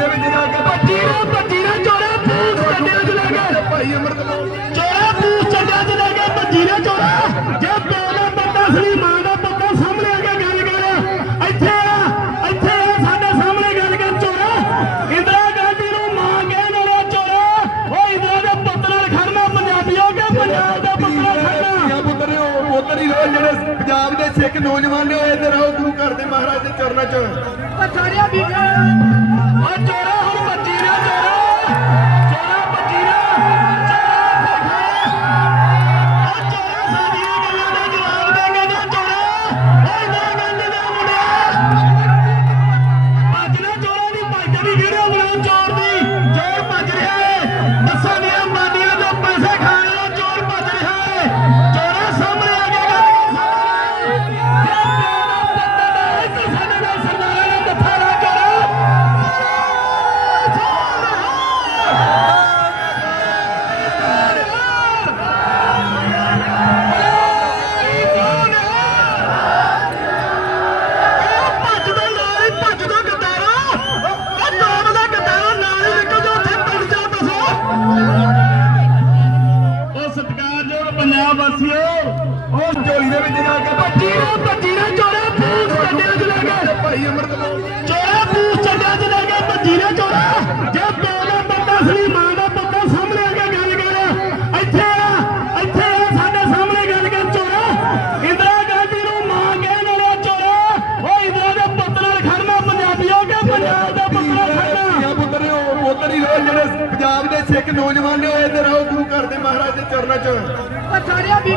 ਦੇ ਵਿੱਚ ਜਾ ਕੇ ਭੱਜੀ ਨਾ ਭੱਜੀ ਨਾ ਚੋਰਾ ਪੂਸ ਕੰਡਿਆਂ ਚ ਲੈ ਕੇ। ਭਾਈ ਅਮਰਤ ਚੋਰਾ ਪੂਸ ਕੰਡਿਆਂ ਚ ਲੈ ਕੇ ਭੱਜੀ ਨਾ ਚੋਰਾ। ਜੇ ਪਿਓ ਦਾ ਪੱਤਾ ਸਲੀ ਮਾਂ ਦਾ ਪੱਤਾ ਸਾਹਮਣੇ ਆ ਕੇ ਗੱਲ ਕਰ। ਇੱਥੇ ਆ ਇੱਥੇ ਆ ਸਾਡੇ ਸਾਹਮਣੇ ਗੱਲ ਕਰ ਚੋਰਾ। ਇੰਦਰਾ ਗਾਂਧੀ ਨੂੰ ਮਾਂ ਕਹਿਣ ਵਾਲਾ ਚੋਰਾ। ਉਹ ਇੰਦਰਾ ਦੇ ਪੁੱਤ ਨਾਲ ਖੜਨਾ ਪੰਜਾਬੀਓ ਕੇ ਪੰਜਾਬ ਦਾ ਪੁੱਤ ਨਾਲ ਖੜਨਾ। ਪੁੱਤਰ ਉਹ ਪੁੱਤਰ ਹੀ ਰਹੋ ਜਿਹੜੇ ਪੰਜਾਬ ਦੇ ਸਿੱਖ ਨੌਜਵਾਨ ਨੇ ਹੋਏ ਤੇ ਰਹੋ ਗੁਰੂ ਘਰ ਦੇ ਮਹਾਰਾਜ ਦੇ ਚਰਨਾਂ 'ਚ। ਪਛਾੜਿਆ ਵੀ ਚੋਰਾ ਦੀ ਭੱਜ ਦੀ ਵੀਡੀਓ ਬਣਾਓ ਚੋਰ ਚੋਰ ਪੰਜਾਬ ਵਾਸੀਓ ਉਹ ਝੋਲੀ ਦੇ ਵਿੱਚ ਜਾ ਕੇ ਭੱਜੀ ਨਾ ਭੱਜੀ ਨਾ ਚੋਰਾ ਪੂਸ ਕੰਡਿਆਂ ਚ ਲੈ ਕੇ ਭਾਈ ਅਮਰਤ ਚੋਰਾ ਪੂਸ ਕੰਡਿਆਂ ਚ ਲੈ ਕੇ ਭੱਜੀ ਨਾ ਚੋਰਾ ਜੇ ਪਿਓ ਦਾ ਪੱਤਾ ਸਲੀ ਮਾਂ ਦਾ ਪੱਤਾ ਸਾਹਮਣੇ ਆ ਕੇ ਗੱਲ ਕਰ ਇੱਥੇ ਆ ਇੱਥੇ ਆ ਸਾਡੇ ਸਾਹਮਣੇ ਗੱਲ ਕਰ ਚੋਰਾ ਇੰਦਰਾ ਗਾਂਧੀ ਨੂੰ ਮਾਂ ਕਹਿਣ ਵਾਲਾ ਚੋਰਾ ਉਹ ਇੰਦਰਾ ਦੇ ਪੁੱਤ ਨਾਲ ਖੜਨਾ ਪੰਜਾਬੀਓ ਕੇ ਪੰਜਾਬ ਦਾ ਪੁੱਤ ਨਾਲ ਖੜਨਾ ਪੁੱਤਰ ਉਹ ਰਹੋ ਜਿਹੜੇ ਪੰਜਾਬ ਦੇ ਸਿੱਖ ਨੌਜਵਾਨ ਨੇ ਹੋਏ ਤੇ ਰਹੋ ਗੁਰੂ ਘਰ ਦੇ ਮਹਾਰਾਜ ਦੇ ਚਰਨਾਂ 'ਚ। ਪਛਾੜਿਆ ਵੀ